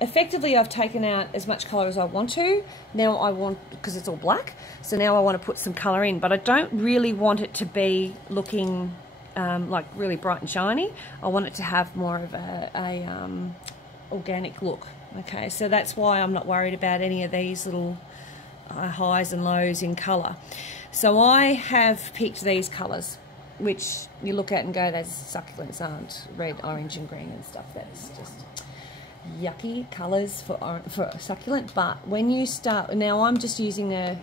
effectively I've taken out as much colour as I want to. Now I want, because it's all black, so now I want to put some colour in, but I don't really want it to be looking like really bright and shiny. I want it to have more of a organic look. Okay, so that's why I'm not worried about any of these little highs and lows in colour. So I have picked these colours, which you look at and go, those succulents aren't red, orange and green and stuff. That's just yucky colours for a succulent. But when you start, now I'm just using a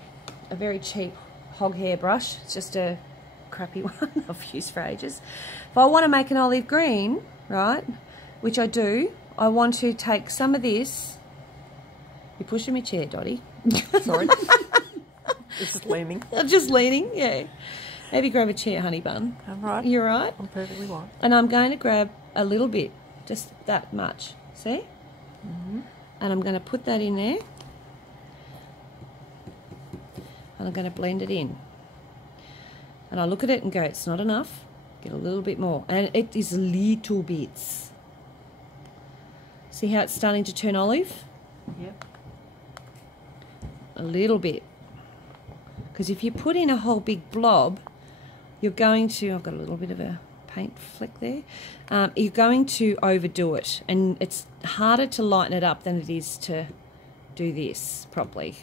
very cheap hog hair brush. It's just a crappy one I've used for ages. If I want to make an olive green, right, which I do, I want to take some of this. You're pushing my chair, Dottie. Sorry. This is leaning. I'm just leaning, yeah. Maybe grab a chair, honey bun. I'm right. You're right. I'm perfectly right. And I'm going to grab a little bit, just that much. See? Mm-hmm. And I'm going to put that in there. And I'm going to blend it in. And I look at it and go, it's not enough. Get a little bit more. And it is little bits. See how it's starting to turn olive? Yep. A little bit. Because if you put in a whole big blob, you're going to, I've got a little bit of a paint fleck there, you're going to overdo it, and it's harder to lighten it up than it is to do this properly.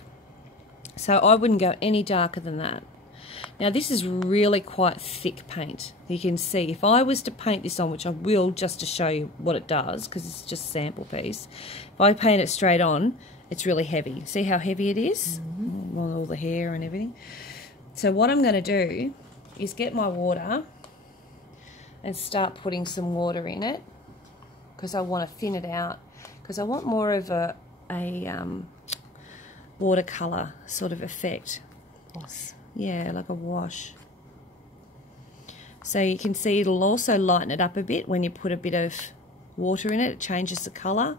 So I wouldn't go any darker than that. Now this is really quite thick paint. You can see if I was to paint this on, which I will just to show you what it does, because it's just a sample piece. If I paint it straight on, it's really heavy. See how heavy it is? Mm-hmm. All the hair and everything. So what I'm going to do is get my water and start putting some water in it, because I want to thin it out, because I want more of a watercolour sort of effect. Nice. Yeah, like a wash. So you can see it'll also lighten it up a bit when you put a bit of water in it. It changes the colour.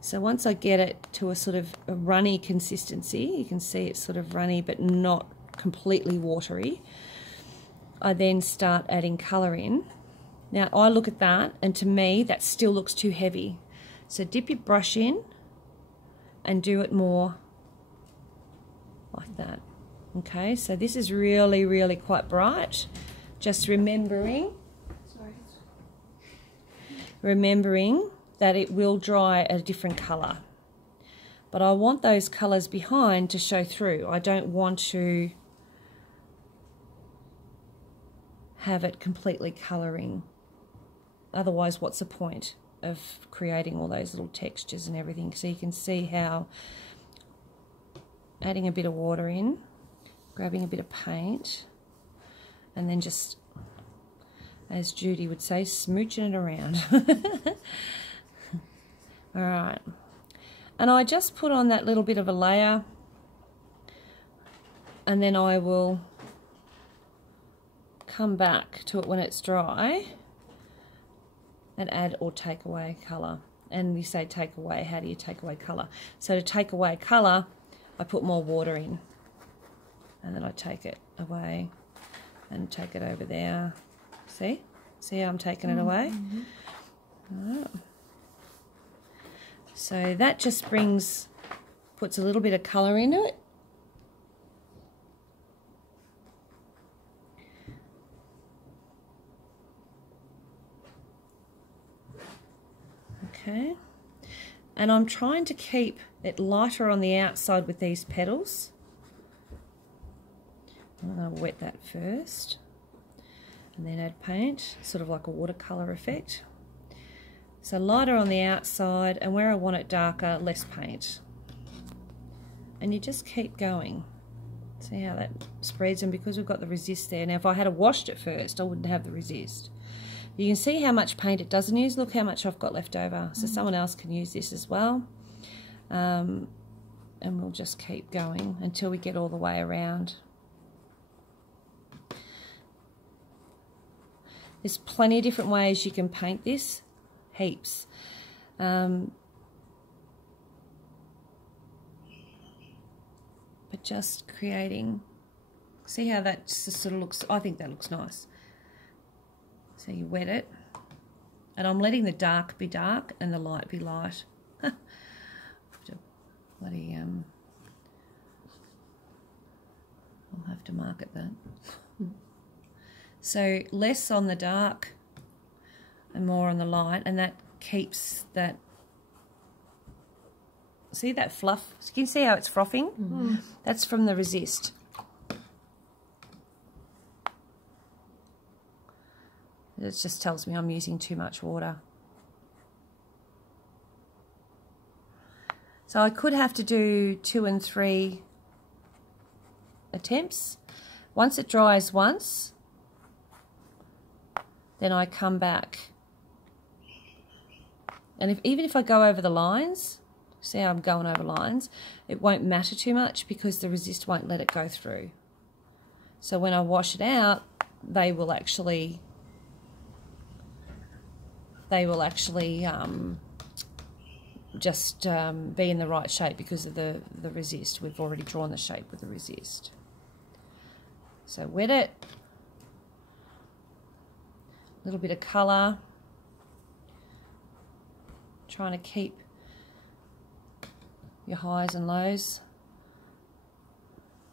So once I get it to a sort of a runny consistency, you can see it's sort of runny but not completely watery, I then start adding colour in. Now I look at that, and to me that still looks too heavy. So dip your brush in and do it more like that. Okay, so this is really, really quite bright. Just remembering that it will dry a different colour. But I want those colours behind to show through. I don't want to have it completely colouring. Otherwise, what's the point of creating all those little textures and everything? So you can see how adding a bit of water in, grabbing a bit of paint, and then just, as Judy would say, smooching it around. All right, and I just put on that little bit of a layer, and then I will come back to it when it's dry and add or take away colour. And you say take away, how do you take away colour? So to take away colour, I put more water in, and then I take it away and take it over there. See how I'm taking it away? Mm-hmm. All right. So that just puts a little bit of colour into it. Okay, and I'm trying to keep it lighter on the outside with these petals. I'm going to wet that first and then add paint, sort of like a watercolour effect. So lighter on the outside, and where I want it darker, less paint. And you just keep going. See how that spreads, and because we've got the resist there. Now if I had washed it first, I wouldn't have the resist. You can see how much paint it doesn't use. Look how much I've got left over. So someone else can use this as well. And we'll just keep going until we get all the way around. There's plenty of different ways you can paint this. Heaps. But just creating, see how that just sort of looks, I think that looks nice. So you wet it And I'm letting the dark be dark and the light be light. Bloody, I'll have to market that. So less on the dark and more on the light, and that keeps that, see that fluff? So you can see how it's frothing? Mm-hmm. That's from the resist. It just tells me I'm using too much water. So I could have to do 2 and 3 attempts. Once it dries once, then I come back. And even if I go over the lines, see how I'm going over lines, it won't matter too much because the resist won't let it go through. So when I wash it out, they will actually just be in the right shape because of the resist. We've already drawn the shape with the resist. So wet it, a little bit of colour, trying to keep your highs and lows.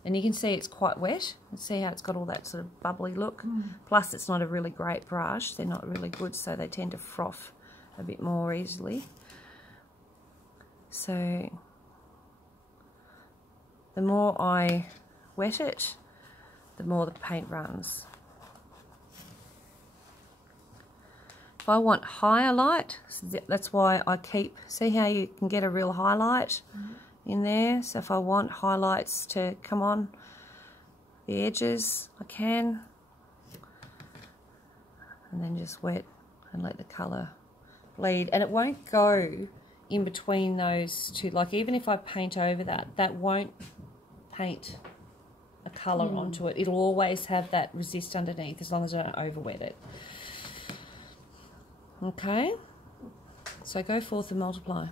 And you can see it's quite wet. See how it's got all that sort of bubbly look. Plus it's not a really great brush. They're not really good, so they tend to froth a bit more easily. So the more I wet it, the more the paint runs. If I want higher light, that's why I keep, see how you can get a real highlight in there? So if I want highlights to come on the edges, I can. And then just wet and let the colour bleed. And it won't go in between those two. Like even if I paint over that, that won't paint a colour onto it. It'll always have that resist underneath as long as I don't over wet it. Okay, so go forth and multiply.